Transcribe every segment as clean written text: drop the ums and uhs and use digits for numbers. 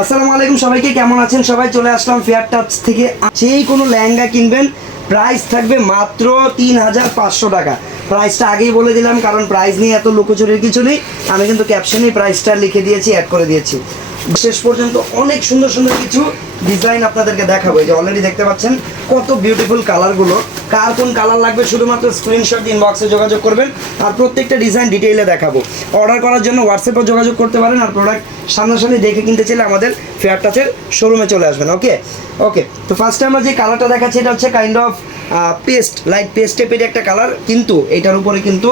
আসসালামু আলাইকুম সবাইকে, কেমন আছেন সবাই? চলে আসলাম ফেয়ার টাচ থেকে। যেই কোনো লেহেঙ্গা কিনবেন প্রাইস থাকবে মাত্র ৩৫০০ টাকা। প্রাইসটা আগেই বলে দিলাম, কারণ প্রাইস নিয়ে এত লুকোচুরির কিছু নেই। আমি কিন্তু ক্যাপশনে প্রাইসটা লিখে দিয়েছি, অ্যাড করে দিয়েছি। শেষ পর্যন্ত অনেক সুন্দর সুন্দর কিছু ডিজাইন আপনাদেরকে দেখাবো। এই যে অলরেডি দেখতে পাচ্ছেন কত বিউটিফুল কালারগুলো। কার কোন কালার লাগবে শুধুমাত্র স্ক্রিনশট ইনবক্সে যোগাযোগ করবেন, আর প্রত্যেকটা ডিজাইন ডিটেইলে দেখাবো। অর্ডার করার জন্য হোয়াটসঅ্যাপে যোগাযোগ করতে পারেন, আর প্রোডাক্ট সামনাসামনি দেখে কিনতে চাইলে আমাদের ফেয়ার টাচের শোরুমে চলে আসবেন। ওকে ওকে তো ফার্স্টে আমরা যে কালারটা দেখাচ্ছি এটা হচ্ছে kind of paste, light paste টাইপের একটা কালার, কিন্তু এটার উপরে কিন্তু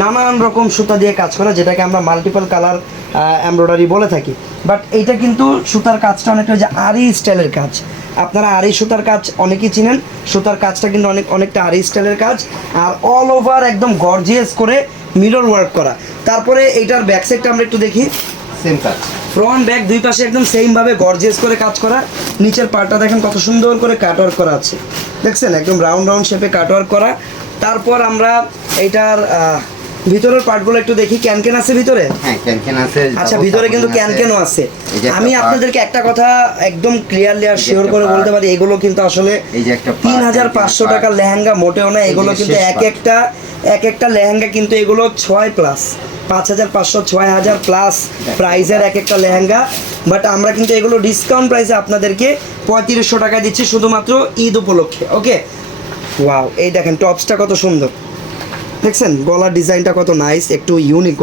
নানান রকম সুতা দিয়ে কাজ করা, যেটাকে আমরা মাল্টিপল কালার এমব্রয়ডারি বলে থাকি। বাট এইটা কিন্তু সুতার কাজটা অনেকটা যে আরি স্টাইলের কাজ। আপনারা আরি সুতার কাজ অনেকেই চিনেন, সুতার কাজটা কিন্তু অনেকটা আরি স্টাইলের কাজ, আর অল ওভার একদম গর্জিয়াস করে মিরর ওয়ার্ক করা। তারপরে এইটার ব্যাক সাইডটা আমরা একটু দেখি। সেম কাজ, ফ্রন্ট ব্যাক দুই পাশে একদম সেমভাবে গর্জিয়াস করে কাজ করা। নিচের পার্টটা দেখেন কত সুন্দর করে কাটওয়ার্ক করা আছে, দেখছেন একদম রাউন্ড রাউন্ড শেপে কাটওয়ার্ক করা। তারপর আমরা এইটার ভিতরের পার্টগুলো একটু দেখি। ক্যানকেন আছে ভিতরে? হ্যাঁ ক্যানকেন আছে। আচ্ছা, ভিতরে কিন্তু ক্যানকেনও আছে। আমি আপনাদেরকে একটা কথা একদম ক্লিয়ারলি আর শিওর করে বলতে পারি, এগুলো কিন্তু আসলে ৩৫০০ টাকার লেহেঙ্গা মোটেও না। এগুলো কিন্তু এক একটা লেহেঙ্গা কিন্তু এগুলো 6+, ৫৫০০, ৬০০০+ প্রাইসের এক একটা লেহেঙ্গা। বাট আমরা কিন্তু এগুলো ডিসকাউন্ট প্রাইসে আপনাদেরকে ৩৫০০ টাকায় দিচ্ছি শুধুমাত্র ঈদ উপলক্ষে। ওকে, ওয়াও, এই দেখেন টপসটা কত সুন্দর, দেখছেন গলার ডিজাইনটা কত নাইস, একটু ইউনিক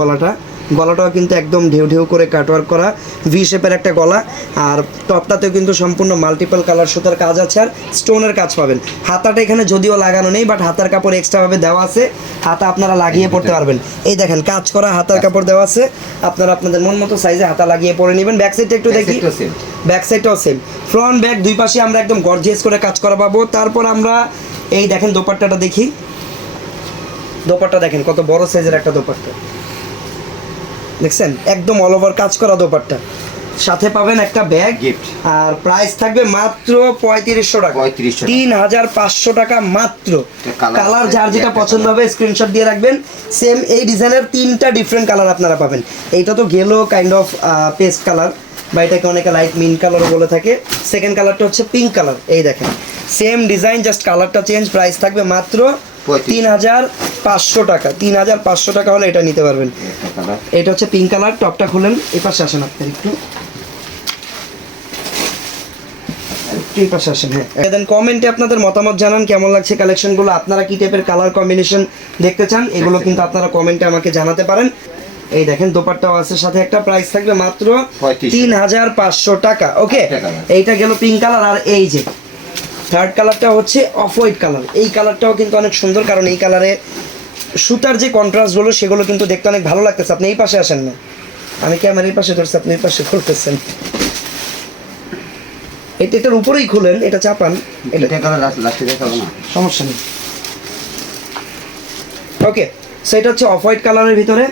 গলাটাও কিন্তু একদম ঢেউ ঢেউ করে কাটওয়ার্ক করা, ভি শেপের একটা গলা। আর টপটাতেও কিন্তু সম্পূর্ণ মাল্টিপল কালার সুতার কাজ আছে, আর স্টোনের কাজ পাবেন। হাতাটা এখানে যদিও লাগানো নেই, বাট হাতার কাপড় এক্সট্রাভাবে দেওয়া আছে, হাতা আপনারা লাগিয়ে পড়তে পারবেন। এই দেখেন কাজ করা হাতার কাপড় দেওয়া আছে, আপনারা আপনাদের মন মতো সাইজে হাতা লাগিয়ে পরে নেবেন। ব্যাক সাইডটা একটু দেখি। ব্যাক সাইডটাও সেম, ফ্রন্ট ব্যাক দুই পাশে আমরা একদম গর্জিয়াস করে কাজ করা পাবো। তারপর আমরা এই দেখেন দোপাট্টাটা দেখি। দোপাট্টা দেখেন কত বড় সাইজের একটা দোপাট্টা, দেখছেন একদম অল ওভার কাজ করা দোপাট্টা। সাথে পাবেন একটা ব্যাগ গিফট, আর প্রাইস থাকবে মাত্র ৩৫০০ টাকা। ৩৫০০ টাকা মাত্র। কালার যার যেটা পছন্দ হবে স্ক্রিনশট দিয়ে রাখবেন। সেম এই ডিজাইনের 3টা ডিফারেন্ট কালার আপনারা পাবেন। এইটা তো গেলো কাইন্ড অফ পেস্ট কালার, বা এটাকে অনেকে লাইট মিন্ট কালারও বলে থাকে। সেকেন্ড কালারটা হচ্ছে পিঙ্ক কালার। এই দেখেন সেম ডিজাইন, জাস্ট কালারটা চেঞ্জ। প্রাইস থাকবে মাত্র ৩৫০০ টাকা। ৩৫০০ টাকা হলে এটা নিতে পারবেন। এটা হচ্ছে পিঙ্ক কালার। টপটা খুলেন, এই পাশে আসেন আপনার একটু, এই পাশে আসেন। হ্যাঁ, দেন কমেন্টে আপনাদের মতামত জানান কেমন লাগছে কালেকশনগুলো, আপনারা কি টাইপের কালার কম্বিনেশন দেখতে চান, এগুলো কিন্তু আপনারা কমেন্টে আমাকে জানাতে পারেন। এই দেখেন দোপাট্টাও আছে সাথে একটা। প্রাইস থাকবে মাত্র ৩৫০০ টাকা। ওকে, এইটা গেল পিঙ্ক কালার। আর এই যে থার্ড কালারটা হচ্ছে অফ হোয়াইট কালার। এই কালারটাও কিন্তু অনেক সুন্দর, কারণ এই কালারে সুতার যে কন্ট্রাস্টগুলো সেগুলো কিন্তু দেখতে অনেক ভালো লাগতেছে। আপনি এই পাশে আসেন না, আমি ক্যামেরার এই পাশে ধরছি, আপনি এই পাশে খুলতেছেন। এটার উপরেই খুলেন, এটা চাপান, সমস্যা নেই। ওকে, সো এটা হচ্ছে অফ হোয়াইট কালারের ভিতরে।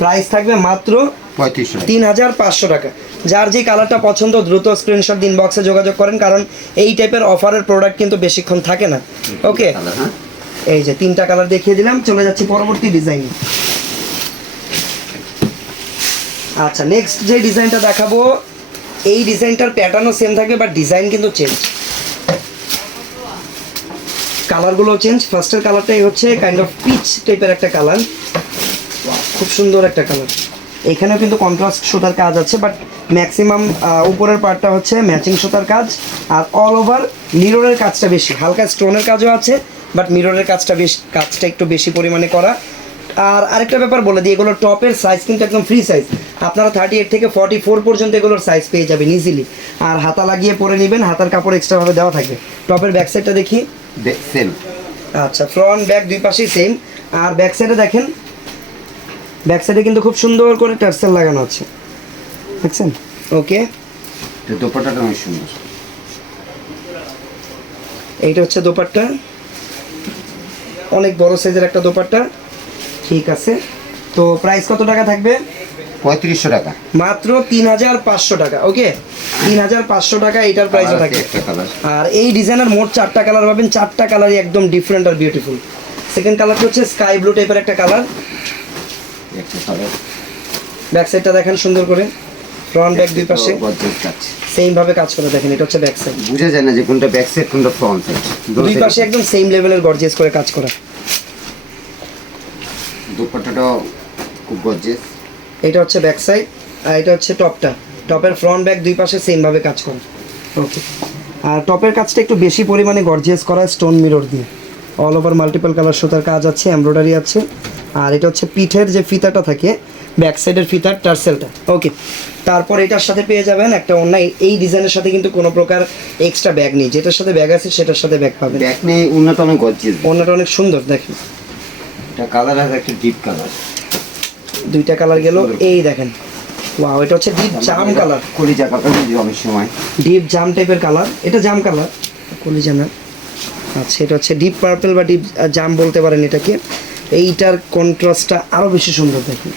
প্রাইস থাকবে মাত্র ৩৫০০ টাকা। যার যে কালারটা পছন্দ দ্রুত স্ক্রিনশট দিন, বক্সে যোগাযোগ করেন, কারণ এই টাইপের অফারের প্রোডাক্ট কিন্তু বেশিক্ষণ থাকে না। ওকে, এই যে 3টা কালার দেখিয়ে দিলাম, চলে যাচ্ছি পরবর্তী ডিজাইন। আচ্ছা, নেক্সট যে ডিজাইনটা দেখাবো, এই ডিজাইনটার প্যাটার্নও সেম থাকবে, বাট ডিজাইন কিন্তু চেঞ্জ, কালারগুলো চেঞ্জ। ফার্স্টের কালারটাই হচ্ছে কাইন্ড অফ পিচ টাইপের একটা কালার, খুব সুন্দর একটা কালার। এখানেও কিন্তু কন্ট্রাস্ট সুতার কাজ আছে, বাট ম্যাক্সিমাম উপরের পার্টটা হচ্ছে ম্যাচিং সুতার কাজ, আর অল ওভার মিররের কাজটা বেশি। হালকা স্টোনের কাজও আছে, বাট মিররের কাজটা একটু বেশি পরিমাণে করা। আর আরেকটা ব্যাপার বলে দিই, এগুলোর টপের সাইজ কিন্তু একদম ফ্রি সাইজ। আপনারা 38 থেকে 44 পর্যন্ত এগুলোর সাইজ পেয়ে যাবেন ইজিলি। আর হাতা লাগিয়ে পরে নেবেন, হাতার কাপড় এক্সট্রাভাবে দেওয়া থাকবে। টপের ব্যাক সাইডটা দেখি। সেম, আচ্ছা, ফ্রন্ট ব্যাক দুই পাশেই সেম। আর ব্যাক সাইডে দেখেন, ব্যাক সাইডে কিন্তু খুব সুন্দর করে টার্সেল লাগানো আছে, দেখছেন? ওকে, দোপাট্টাটা অনেক সুন্দর। এইটা হচ্ছে দোপাট্টা, অনেক বড় সাইজের একটা দোপাট্টা। ঠিক আছে, তো প্রাইস কত টাকা থাকবে? ৩৫০০ টাকা মাত্র। ৩৫০০ টাকা। ওকে, ৩৫০০ টাকা এটার প্রাইসও থাকে। আর এই ডিজাইনের মোট 4টা কালার পাবেন, 4টা কালারই একদম ডিফারেন্ট আর বিউটিফুল। সেকেন্ড কালারটা হচ্ছে স্কাই ব্লু টাইপের একটা কালার। ব্যাক সাইডটা দেখেন সুন্দর করে। ফ্রন্ট ব্যাক দুই পাশে গর্জিয়াস কাজ, সেম ভাবে কাজ করে দেখেন। এটা হচ্ছে ব্যাক সাইড, বুঝা যায় না যে কোনটা ব্যাক সাইড কোনটা ফ্রন্ট সাইড। দুই পাশে একদম সেম লেভেলের গর্জিয়াস করে কাজ করা। দুপাট্টাটাও খুব গর্জিয়াস। এটা হচ্ছে ব্যাক সাইড আর এটা হচ্ছে টপটা। টপের ফ্রন্ট ব্যাক দুই পাশে সেম ভাবে কাজ করে। ওকে, আর টপের কাজটা একটু বেশি পরিমাণে গর্জিয়াস করা স্টোন মিরর দিয়ে, অল ওভার মাল্টিপল কালার সুতার কাজ আছে, এমব্রয়ডারি আছে। আর এটা হচ্ছে পিঠের যে ফিতাটা থাকে, ব্যাক সাইডের ফিতার টার্সেলটা। ওকে, তারপর এটার সাথে পেয়ে যাবেন একটা ওড়না। এই ডিজাইনের সাথে কিন্তু কোনো প্রকার এক্সট্রা ব্যাগ নেই, যেটার সাথে ব্যাগ আছে সেটার সাথে ব্যাগ পাবেন। ব্যাক নেই, উন্নত অনেক গর্জিয়াস। ওড়নাটা অনেক সুন্দর দেখেন, এটা কালার আছে একটা ডিপ কালার, দুইটা কালার গেল। এই দেখেন, ওয়াও, এটা হচ্ছে ডিপ জাম কালার, কলিজা কালার অনেক সময় ডিপ জাম টাইপের কালার। এটা জাম কালার, কলিজা না। আচ্ছা, এটা হচ্ছে ডিপ পার্পল বা ডিপ জাম বলতে পারেন এটাকে। এইটার কন্ট্রাস্টটা আরও বেশি সুন্দর দেখুন।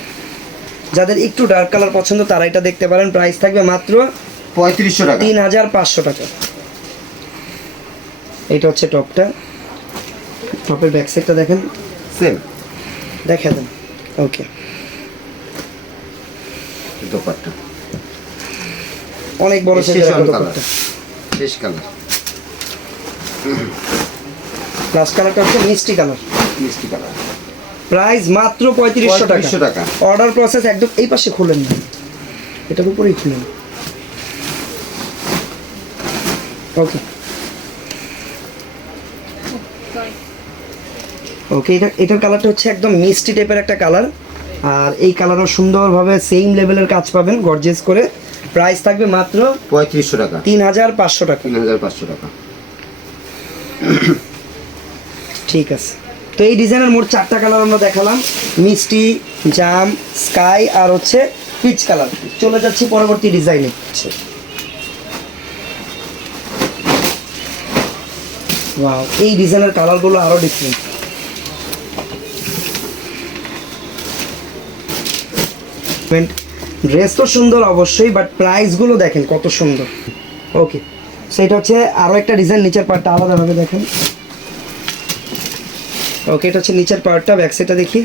যাদের একটু ডার্ক কালার পছন্দ তারা এটা দেখতে পারেন। প্রাইস থাকবে মাত্র 3500 টাকা, 3500 টাকা। এটা হচ্ছে টপটা, টপের ব্যাক সাইডটা দেখেন, সেম দেখা দেন। ওকে, দুপাট্টা অনেক বড় সাইজের শেষ দুপাট্টা। কালার, শেষ কালার। লাস্ট কালারটা হচ্ছে মিষ্টি কালার, মিষ্টি কালার। প্রাইস মাত্র 3500 3500 টাকা। টাকা। অর্ডার প্রসেস একদম এই পাশে খুলেন না, এটার উপরেই খুলেন। ওকে ওকে, এটার কালারটা হচ্ছে একদম মিষ্টি টাইপের একটা কালার। আর এই কালারও সুন্দরভাবে সেম লেভেলের কাজ পাবেন গর্জিয়াস করে। প্রাইস থাকবে মাত্র 3500 টাকা, 3500 টাকা। 3500 টাকা। ঠিক আছে, তো এই ডিজাইনের মোট 4টা কালার আমরা দেখালাম, মিষ্টি, জাম, স্কাই আর হচ্ছে পিচ কালার। চলে যাচ্ছি পরবর্তী ডিজাইনে। ওয়াও, এই ডিজাইনের কালারগুলো আরও ডিফারেন্ট। ড্রেস তো সুন্দর অবশ্যই, বাট প্রাইসগুলো দেখেন কত সুন্দর। ওকে, সেটা হচ্ছে আরও একটা ডিজাইন, নিচের পার্টটা আলাদাভাবে দেখেন। ওকে, এটা হচ্ছে নিচের পার্টটা, ব্যাক সাইডটা দেখি।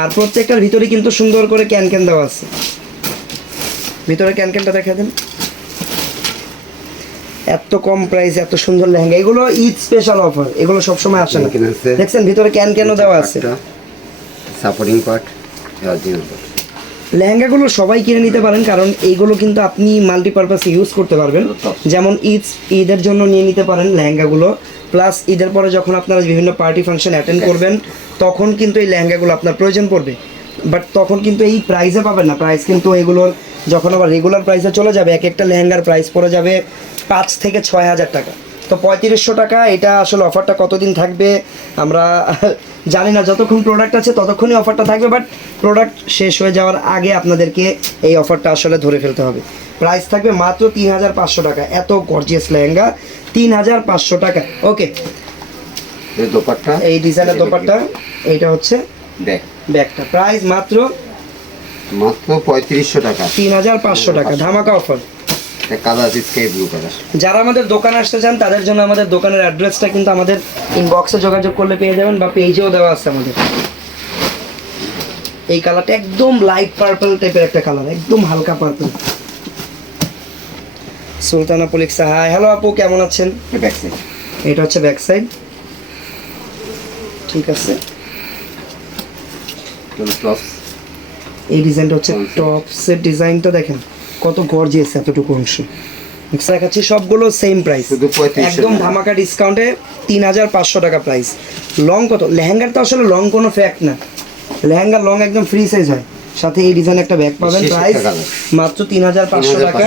আর প্রত্যেকটার ভিতরে কিন্তু সুন্দর করে ক্যান দেওয়া আছে। ভিতরে ক্যানটা দেখা দেন। এত কম প্রাইস এত সুন্দর লেহেঙ্গা, এগুলো ঈদ স্পেশাল অফার, এগুলো সবসময় আসে না। দেখছেন ভিতরে ক্যানও দেওয়া আছে, সাপোর্টিং পার্ট, অরিজিনাল পার্ট। লেহেঙ্গাগুলো সবাই কিনে নিতে পারেন, কারণ এইগুলো কিন্তু আপনি মাল্টিপারপাসে ইউজ করতে পারবেন। যেমন ঈদের জন্য নিয়ে নিতে পারেন লেহেঙ্গাগুলো, প্লাস ঈদের পরে যখন আপনারা বিভিন্ন পার্টি ফাংশন অ্যাটেন্ড করবেন তখন কিন্তু এই লেহেঙ্গাগুলো আপনার প্রয়োজন পড়বে। বাট তখন কিন্তু এই প্রাইসে পাবেন না। প্রাইস কিন্তু এগুলোর যখন আবার রেগুলার প্রাইসে চলে যাবে, এক একটা লেহেঙ্গার প্রাইস পড়ে যাবে 5 থেকে 6000 টাকা। তো 3500 টাকা, এটা আসলে অফারটা কতদিন থাকবে আমরা জানি না। যতক্ষণ প্রোডাক্ট আছে ততক্ষণই অফারটা থাকবে, বাট প্রোডাক্ট শেষ হয়ে যাওয়ার আগে আপনাদেরকে এই অফারটা আসলে ধরে ফেলতে হবে। প্রাইস থাকবে মাত্র 3500 টাকা। এত গর্জিয়াস লেহেঙ্গা 3500 টাকা। ওকে, এই দোপাট্টা, এই ডিজাইনের দোপাট্টা, এইটা হচ্ছে ব্যাগটা। প্রাইস মাত্র 3500 টাকা, 3500 টাকা, ধামাকা offer. Colour sky blue colour. যারা আমাদের দোকানে আসতে চান তাদের জন্য আমাদের দোকানের অ্যাড্রেসটা কিন্তু আমাদের ইনবক্সে যোগাযোগ করলে পেয়ে যাবেন, বা পেজেও দেওয়া আছে আমাদের। এই কালারটা একদম লাইট পার্পল টাইপের একটা কালার, একদম হালকা পার্পল। সুলতানা পুলিক্সা, হাই, হ্যালো আপু, কেমন আছেন? ব্যাক সাইড, এটা হচ্ছে ব্যাক সাইড। ঠিক আছে, এই ডিজাইনটা হচ্ছে টপসের ডিজাইনটা দেখেন কত গর্জিয়াস, এতটুকু অংশ দেখাচ্ছি। সবগুলো সেম প্রাইস, একদম ধামাকা ডিসকাউন্টে 3500 টাকা প্রাইস। লং কত? লেহেঙ্গার তো আসলে লং কোনো ফ্যাক্ট না, লেহেঙ্গার লং একদম ফ্রি সাইজ হয়। সাথে এই ডিজাইন একটা ব্যাগ পাবেন, প্রাইস মাত্র 3500 টাকা।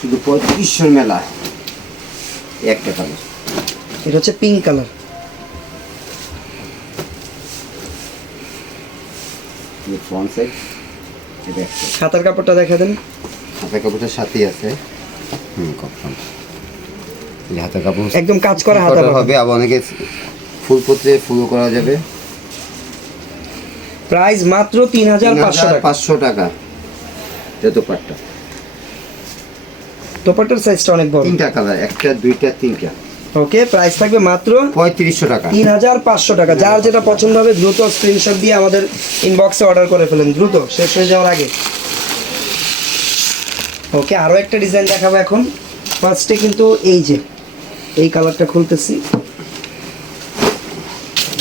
শুধু 3500 মেলা একটা কালার। এটা হচ্ছে পিঙ্ক কালার, ফ্রন্ট সাইড, হাতার কাপড়টা দেখা দেন। হাতের কাপড়টার সাথেই আছে। কফন, এই হাতের কাপড় একদম কাজ করা হাতা হবে। আবার অনেকে ফুল পত্রে ফুলও করা যাবে। প্রাইস মাত্র 3500 টাকা। এটা দোপাট্টা, দোপাট্টার সাইজটা অনেক বড়। 3টা কালার, একটা, 2টা, 3টা। ওকে, প্রাইস থাকবে মাত্র 3500 টাকা। 3500 টাকা। যার যেটা পছন্দ হবে দ্রুত স্ক্রিনশট দিয়ে আমাদের ইনবক্সে অর্ডার করে ফেলেন, দ্রুত শেষ হয়ে যাওয়ার আগে। ওকে, আরও একটা ডিজাইন দেখাবো এখন। ফার্স্টে কিন্তু এই কালারটা খুলতেছি,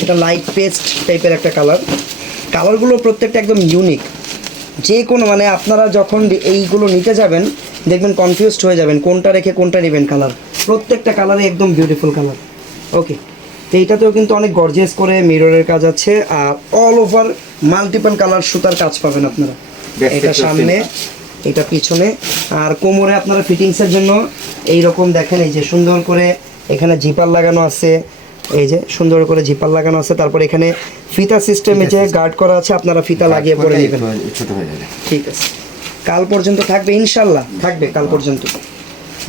এটা লাইট পেস্ট টাইপের একটা কালারগুলো প্রত্যেকটা একদম ইউনিক। যে কোনো মানে আপনারা যখন এইগুলো নিতে যাবেন দেখবেন কনফিউজড হয়ে যাবেন কোনটা রেখে কোনটা নেবেন। কালার প্রত্যেকটা কালারে একদম বিউটিফুল কালার। ওকে, তো এইটাতেও কিন্তু অনেক গর্জিয়াস করে মিররের কাজ আছে, আর অল ওভার মাল্টিপল কালার সুতার কাজ পাবেন আপনারা। এটা সামনে, এটা পিছনে, আর কোমরে আপনারা ফিটিংসের জন্য এইরকম দেখেন এই যে সুন্দর করে এখানে জিপার লাগানো আছে, এই যে সুন্দর করে জিপার লাগানো আছে। তারপর এখানে ফিতা সিস্টেমে যে গার্ড করা আছে, আপনারা ফিতা লাগিয়ে পরে নেবেন। ছোট হয়ে যাবে। ঠিক আছে, কাল পর্যন্ত থাকবে ইনশাল্লাহ, থাকবে কাল পর্যন্ত।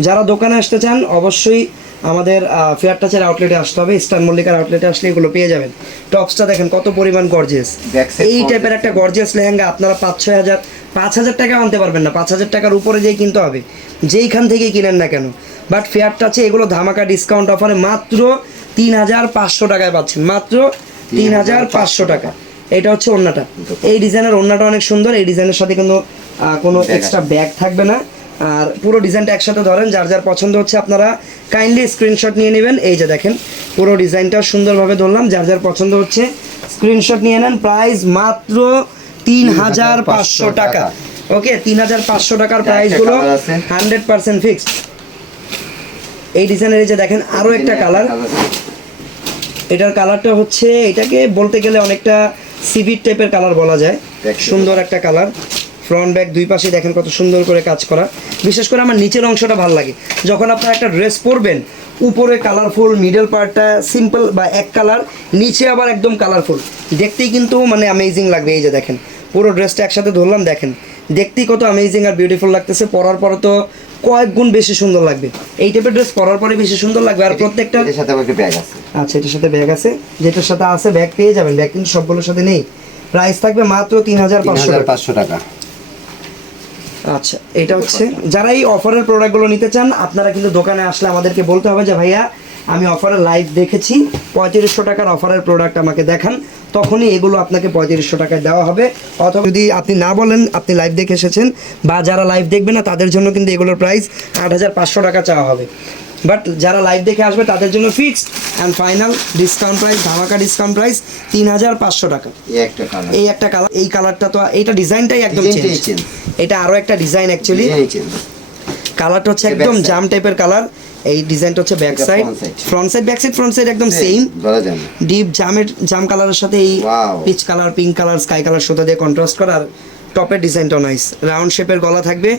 যারা দোকানে আসতে চান অবশ্যই আমাদের ফেয়ার টাচের আউটলেটে আসতে হবে। ইস্টার্ন মল্লিকার আউটলেটে আসলে এগুলো পেয়ে যাবেন। টপসটা দেখেন কত পরিমাণ গর্জিয়াস। এই টাইপের একটা গর্জিয়াস লেহেঙ্গা আপনারা 5-6 হাজার টাকা আনতে পারবেন না, 5000 টাকার উপরে যেই কিনতে হবে, যেইখান থেকেই কিনেন না কেন। বাট ফেয়ার টাচে এগুলো ধামাকা ডিসকাউন্ট অফারে মাত্র 3500 টাকায় পাচ্ছেন, মাত্র 3500 টাকা। এটা হচ্ছে ওড়নাটা, এই ডিজাইনের ওড়নাটা অনেক সুন্দর। এই ডিজাইনের সাথে কিন্তু কোনো এক্সট্রা ব্যাগ থাকবে না, আর পুরো ডিজাইনটা একসাথে ধরেন। যার যার পছন্দ হচ্ছে আপনারা কাইন্ডলি স্ক্রিনশট নিয়ে নেবেন। এই যে দেখেন পুরো ডিজাইনটা সুন্দরভাবে ধরলাম, যার যার পছন্দ হচ্ছে স্ক্রিনশট নিয়ে নেন। প্রাইস মাত্র 3500 টাকা। ওকে, 3500 টাকার প্রাইসগুলো 100% ফিক্সড। এই ডিজাইনের এই যে দেখেন আরও একটা কালার, এটার কালারটা হচ্ছে, এটাকে বলতে গেলে অনেকটা সিভিট টাইপের কালার বলা যায়। সুন্দর একটা কালার, ফ্রন্ট ব্যাক দুই পাশে দেখেন কত সুন্দর করে কাজ করা। বিশেষ করে আমার নিচের অংশটা ভালো লাগে, যখন আপনারা একটা ড্রেস পরবেন উপরে কালারফুল, মিডল পার্টটা সিম্পল বা এক কালার, নিচে আবার একদম কালারফুল, দেখতেই কিন্তু মানে অ্যামেজিং লাগবে। এই যে দেখেন পুরো ড্রেসটা একসাথে ধরলাম, দেখেন দেখতেই কত অ্যামেজিং আর বিউটিফুল লাগতেছে। পরার পরে তো কয়েক গুণ বেশি সুন্দর লাগবে। এই টাইপের ড্রেস পরার পরে বেশি সুন্দর লাগবে। আর প্রত্যেকটা সাথে একটা ব্যাগ আছে। আচ্ছা, এটার সাথে ব্যাগ আছে, যেটার সাথে আছে ব্যাগ পেয়ে যাবেন। ব্যাগ কিন্তু সবগুলোর সাথে নেই। প্রাইস থাকবে মাত্র 3500 টাকা। আচ্ছা, এটা হচ্ছে যারা এই অফারের প্রোডাক্টগুলো নিতে চান আপনারা কিন্তু দোকানে আসলে আমাদেরকে বলতে হবে যে ভাইয়া আমি অফারে লাইভ দেখেছি, 3500 টাকার অফারের প্রোডাক্ট আমাকে দেখান, তখনই এগুলো আপনাকে 3500 টাকায় দেওয়া হবে। অথবা যদি আপনি না বলেন আপনি লাইভ দেখে এসেছেন, বা যারা লাইভ দেখবে না তাদের জন্য কিন্তু এগুলোর প্রাইস 8500 টাকা চাওয়া হবে। বাট যারা লাইভ দেখে আসবে তাদের জন্য fixed and final discount price, ধামাকা ডিসকাউন্ট প্রাইস 3500 টাকা। এই একটা কালার, এই কালারটা তো এইটা ডিজাইনটাই একদম চেঞ্জ। এটা আরও একটা ডিজাইন অ্যাকচুয়ালি, কালারটা হচ্ছে একদম জাম টাইপের কালার। এই ডিজাইনটা হচ্ছে back side, front side, back side front side একদম সেম ডিপ জাম কালারের সাথে এই peach colour, pink colour, sky colour সুতা দিয়ে কন্ট্রাস্ট করা। আর টপের ডিজাইনটা নাইস, রাউন্ড শেপের গলা থাকবে।